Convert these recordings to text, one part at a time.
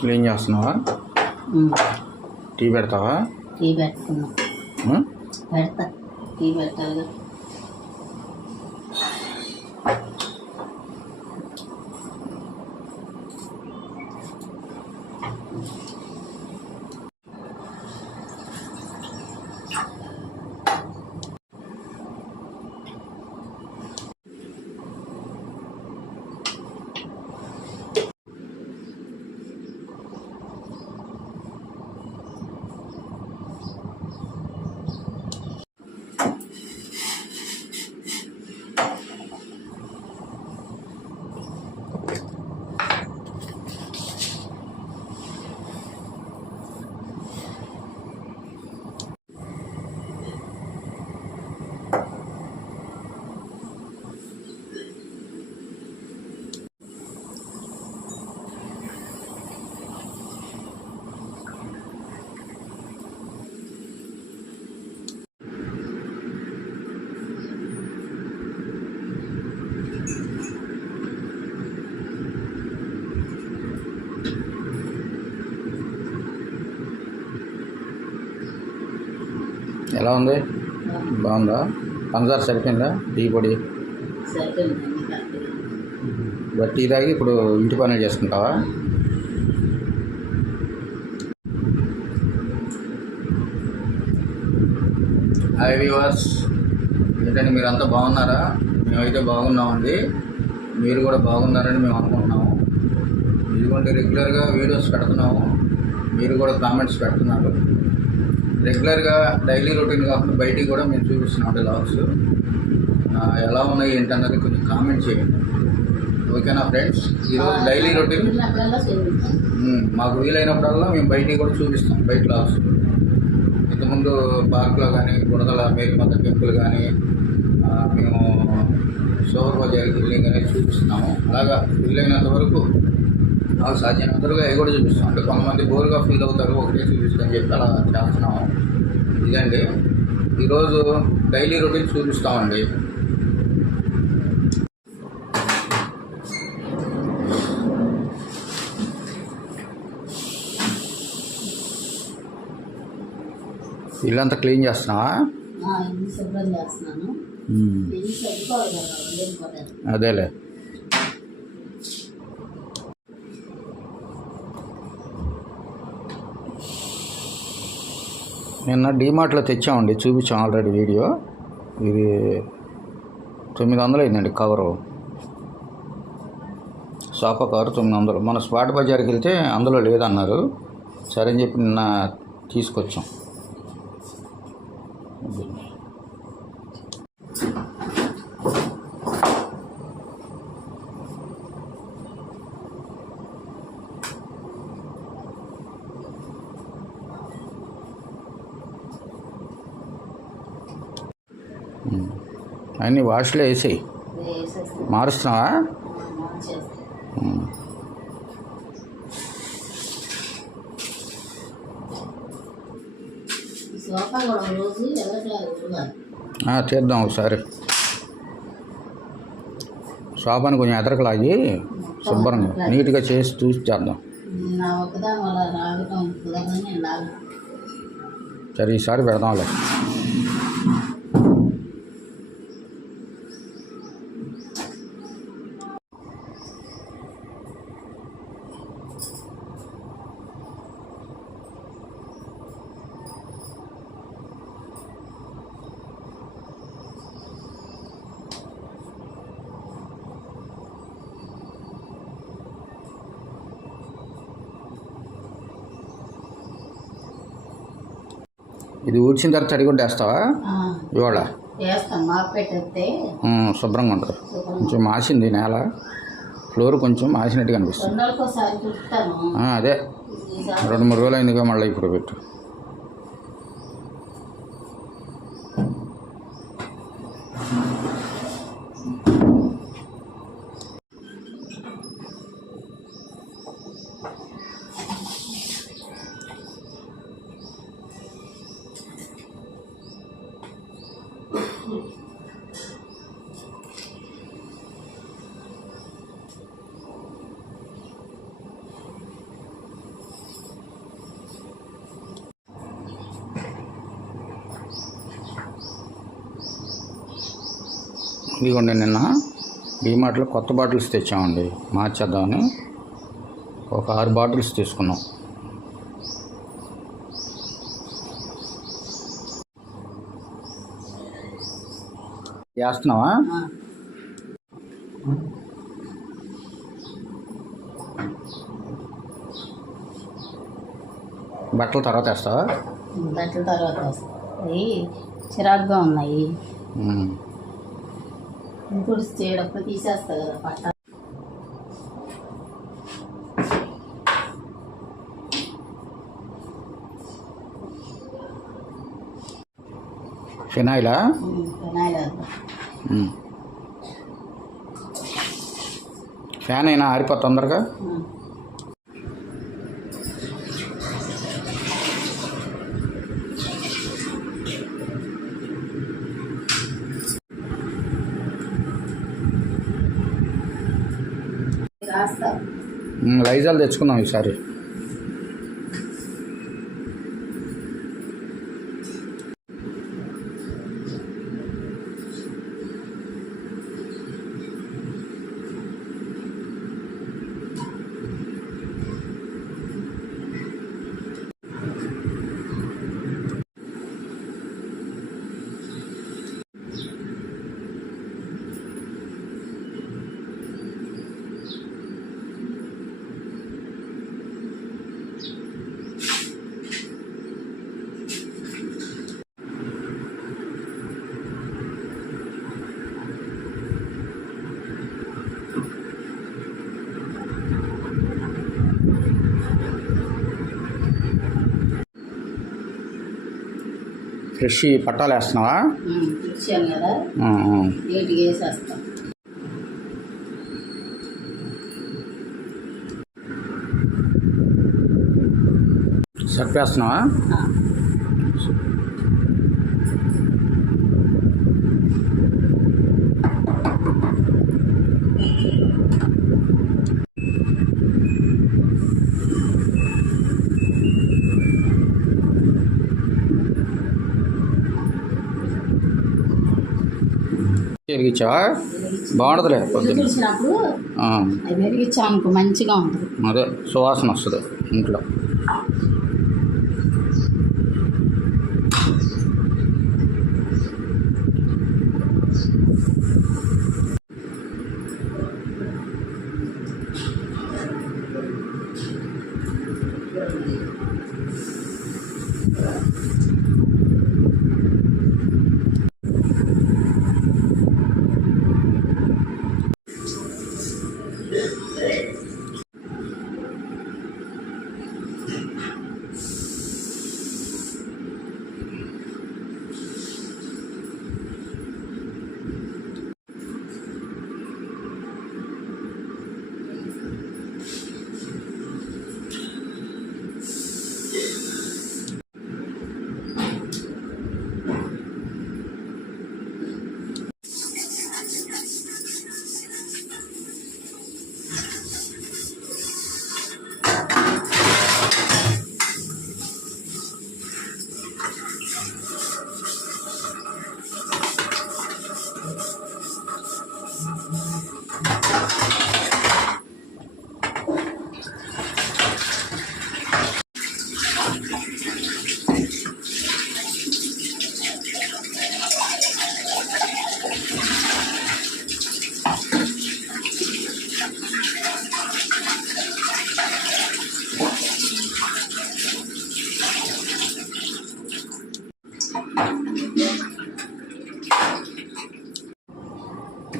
Clean చేస్తున్నావా? Tea పెడతావా? Tea పెడుతున్నా. పెడతా, టీ పెట్టాలిగా. ఎలా ఉంది? బాగుందా? పంచదార సరిపోయిందా? టీ పొడి బట్ టీ తాగి ఇప్పుడు ఇంటి పనులు చేసుకుంటావా? హాయ్ వ్యూవర్స్, ఏంటంటే మీరు అంతా బాగున్నారా? మేమైతే బాగున్నామండి. మీరు కూడా బాగున్నారని మేము అనుకుంటున్నాము. ఇదిగోండి, రెగ్యులర్గా వీడియోస్ పెడుతున్నాము. మీరు కూడా కామెంట్స్ పెడుతున్నారు. రెగ్యులర్గా డైలీ రొటీన్ కాకుండా బయటికి కూడా మేము చూపిస్తున్నాం వ్లాగ్స్. ఎలా ఉన్నాయి ఏంటన్నది కొంచెం కామెంట్ చేయండి, ఓకేనా ఫ్రెండ్స్? ఈరోజు డైలీ రొటీన్ మాకు వీలైనప్పుడల్లా మేము బయటికి కూడా చూపిస్తాం, బయట వ్లాగ్స్. ఇంతకుముందు పార్క్లో కానీ, బుడదల మేరీమాత టెంపుల్ కానీ, మేము సోవర్ బజార్కి వెళ్ళి కానీ చూపిస్తున్నాము. అలాగా వీలైనంత వరకు నాకు సాధ్యమైనంత వరకు అవి కూడా చూపిస్తాం. అంటే కొంతమంది బోర్గా ఫీల్ అవుతారు, ఒకటే చూపిస్తామని చెప్పి అలా చేస్తున్నాము. ఇదండి ఈరోజు డైలీ రొటీన్ చూపిస్తామండి. ఇల్లంతా క్లీన్ చేస్తున్నావా? అదేలే. నిన్న డీమార్ట్లో తెచ్చామండి, చూపించాం ఆల్రెడీ వీడియో. ఇది 900 అయిందండి కవరు, సోఫా కవర్ 900. మన స్పాట్ బజార్కి వెళ్తే అందులో లేదన్నారు, సరే అని చెప్పి నిన్న తీసుకొచ్చాం. అన్నీ వాష్లో వేసాయి. మారుస్తున్నావా? చేద్దాం ఒకసారి. సోఫాని కొంచెం ఎదరకలాగి శుభ్రంగా నీట్గా చేసి చూసి చేద్దాం. సరే, ఈసారి పెడదాంలే. ఇది ఊడ్చిన తర్వాత తడి కూడా వేస్తావా ఇవాళ? శుభ్రంగా ఉంటుంది. కొంచెం మాసింది నేల, ఫ్లోర్ కొంచెం మాసినట్టుగా అనిపిస్తుంది. అదే 2-3 రోజులు అయిందిగా, మళ్ళీ ఇప్పుడు పెట్టు. ఇదిగోండి నిన్న డీమార్ట్లో కొత్త బాటిల్స్ తెచ్చామండి, మార్చేద్దామని ఒక 6 బాటిల్స్ తీసుకున్నాం. వేస్తున్నావా? బట్టలు తర్వాత వేస్తావా? బట్టల తర్వాత వస్తాయి, చిరాకుగా ఉన్నాయి. ఇంకోటి చేయడప్పుడు తీసేస్తా కదా పట్ట. ఫినాయిలా? ఫినాయిల్ ఫ్యాన్ అయినా ఆరిపోతుంది తొందరగా. రాస్తా. లైజాల్ తెచ్చుకుందాం ఈసారి. ఫ్రెష్ పట్టాలు వేస్తున్నావా? ఇచ్చాను కదా, నీట్గా వేసేస్తాం. సర్పేస్తున్నావా? వెలిగించావా? బాగుంటుందిలే పొద్దున్న వెలిగించినప్పుడు వెలిగించాం అనుకో మంచిగా ఉంటుంది. అదే సువాసన వస్తుంది ఇంట్లో.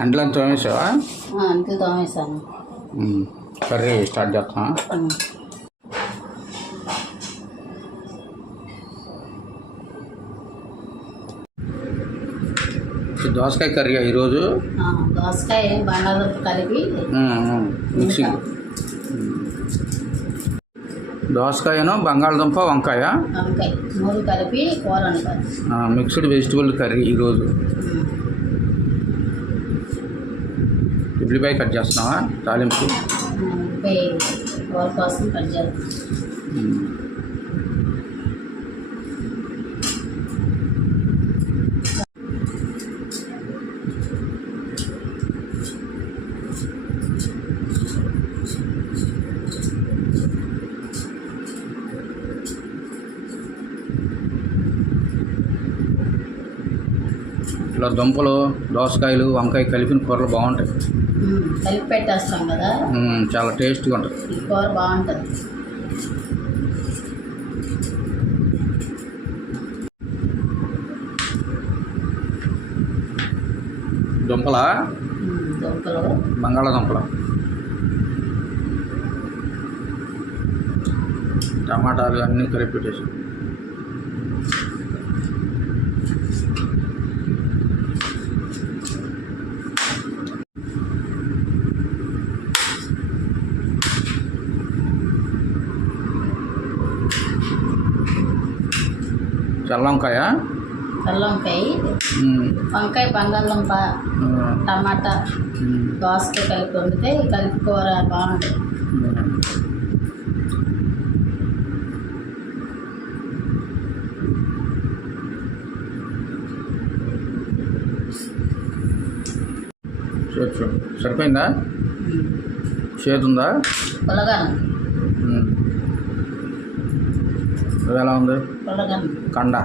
అంట్లో తోమేసావా? అంట్లు తోమేసాను. కర్రీ స్టార్ట్ చేస్తా. దోసకాయ కర్రీ ఈరోజు. దోసకాయ బంగాళదుంప కలిపి మిక్సింగ్. దోసకాయను బంగాళదుంప వంకాయ మూడు కలిపి కూర వండుతారు. మిక్స్డ్ వెజిటబుల్ కర్రీ ఈరోజు. ఉల్లిపాయ కట్ చేస్తున్నావా? తాలింపు ఉల్లిపాయ కూర కోసం కట్ చేస్తాం. దీంట్లో దుంపలు, దోసకాయలు, వంకాయ కలిపిన కూరలు బాగుంటాయి. కలిపి పెట్టేస్తాం కదా, చాలా టేస్ట్గా ఉంటుంది. ఈ కూర బాగుంటుంది. దుంపల దుంపలు, బంగాళాదుంపలు, టమాటాలు అన్నీ కలిపి పెట్టేసి చల్లంకాయ, వంకాయ, బంగాళదుంప, టమాటా, దోసకాయ కలిపి వండితే కలిపి కూర బాగుంటుంది. సరిపోయిందా? చేతుందా? పులగన్నం. ఎలా ఉంది? పులగన్నం కండ.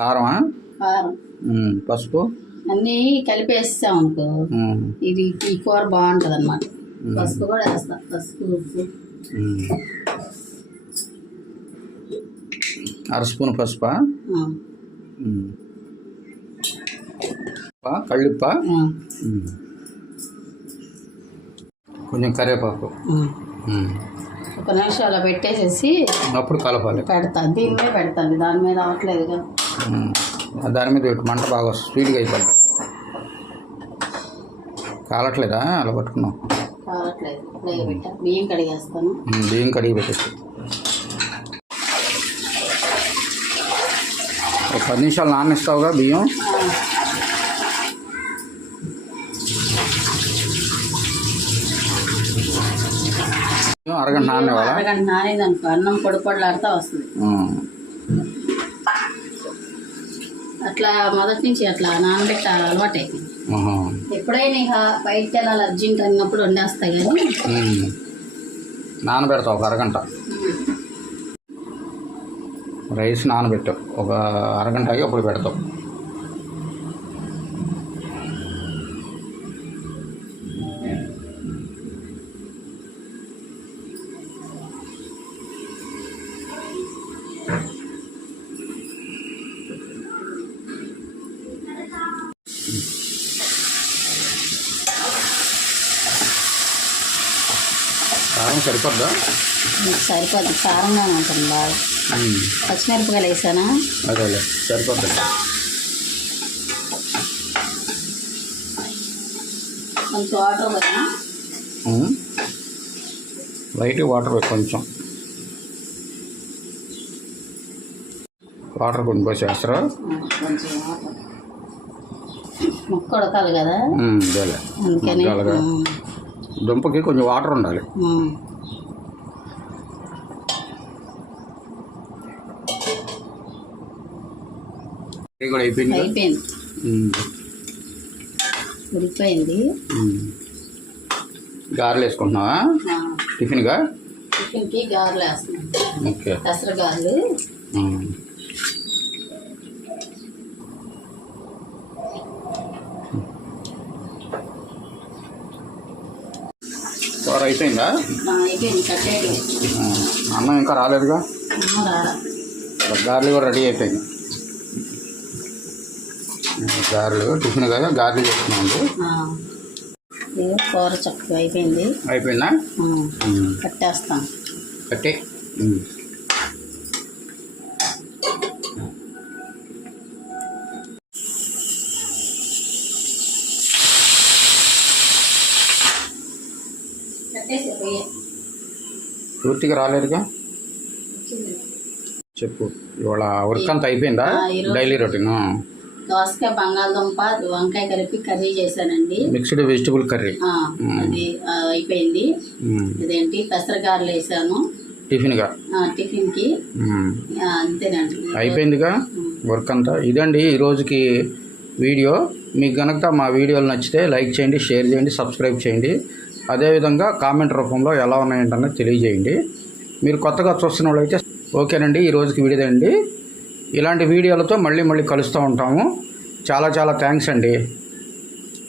కారమా? కారం, పసుపు అన్నీ కలిపేస్తాం అనుకో, ఇది ఈ కూర బాగుంటుంది అన్నమాట. పసుపు కూడా వేస్తాం, పసుపు, ఉప్పు. అర స్పూన్ పసుపా? కళ్ళుప్ప, కొంచెం కరివేపాకు. ఒక నిమిషం అలా పెట్టేసేసి అప్పుడు కలపాలి. పెడతాను, దీని మీద పెడతాను, దాని మీద అవ్వట్లేదు కదా. దాని మీద పెట్టి మంట బాగా స్పీడ్గా అయిపోద్ది. కాలట్లేదా? అలా పట్టుకున్నాం. కాలట్లేదు. పెట్టా, బియ్యం కడిగేస్తాను. బియ్యం కడిగి పెట్టేసి ఒక 10 నిమిషాలు నాననిస్తావుగా బియ్యం. అరగంట నానేవాళ్ళ? అరగంట నానేదనుకో అన్నం పొడి పొడిలాడుతూ వస్తుంది. అట్లా మొదటి నుంచి అట్లా నానబెట్టి అలవాటు అయిపోయింది. ఎప్పుడైనా ఇక బయటకు వెళ్ళాలి అర్జెంట్ అన్నప్పుడు వండేస్తాయి. కానీ నానబెడతావు ఒక అరగంట. రైస్ నానబెట్టావు ఒక అరగంట అయ్యి అప్పుడు పెడతావు. కారం సరిపోద్దా? సరిపోద్ది, కారంగానే ఉంటుంది బాగా. పచ్చిమిరపకాయలు వేసానా? అదే సరిపోద్ది. కొంచెం వాటర్ పోయినా, లైట్గా వాటర్ పోయి కొంచెం వాటర్ కొన్ని పోసేస్తారా? కొంచెం వాటర్, ముక్క ఉడకాలి కదా అందుకని. దుంపకి కొంచెం వాటర్ ఉండాలి. కూడా అయిపోయింది. ఉడిపోయింది. గారెలు వేసుకుంటున్నావా? టిఫిన్గా? టిఫిన్కి గారెలు వేస్తున్నాం. ఓకే, పెసర గారెలు. కూర అయిపోయిందా? అయిపోయింది, కట్టేది. అన్నం ఇంకా రాలేదుగా? రాలా. గారెలు కూడా రెడీ అయిపోయింది. గారెలు టిఫిన్ కదా, గారెలు చేస్తున్నామండి. కూర చక్కగా అయిపోయింది. అయిపోయిందా? కట్టేస్తాం. కట్టే పూర్తిగా రాలేదుగా. చెప్పు, ఇవాళ వర్క్ అంతా అయిపోయిందా? డైలీ రొటీన్ దోసకాయ బంగాళదుంప వంకాయ కలిపి కర్రీ చేశానండి. మిక్స్డ్ వెజిటబుల్ కర్రీ అది అయిపోయింది. ఇదేంటి పెసరగారలు వేసాను టిఫిన్గా, టిఫిన్కి. అంతేనండి, అయిపోయిందిగా వర్క్ అంతా. ఇదండి ఈరోజుకి వీడియో. మీకు కనుక మా వీడియోలు నచ్చితే లైక్ చేయండి, షేర్ చేయండి, సబ్స్క్రైబ్ చేయండి. అదేవిధంగా కామెంట్ రూపంలో ఎలా ఉన్నాయంటనేది తెలియజేయండి. మీరు కొత్తగా చూస్తున్న వాళ్ళైతే ఓకేనండి. ఈరోజుకి వీడియో అండి. ఇలాంటి వీడియోలతో మళ్ళీ కలుస్తూ ఉంటాము. చాలా థ్యాంక్స్ అండి.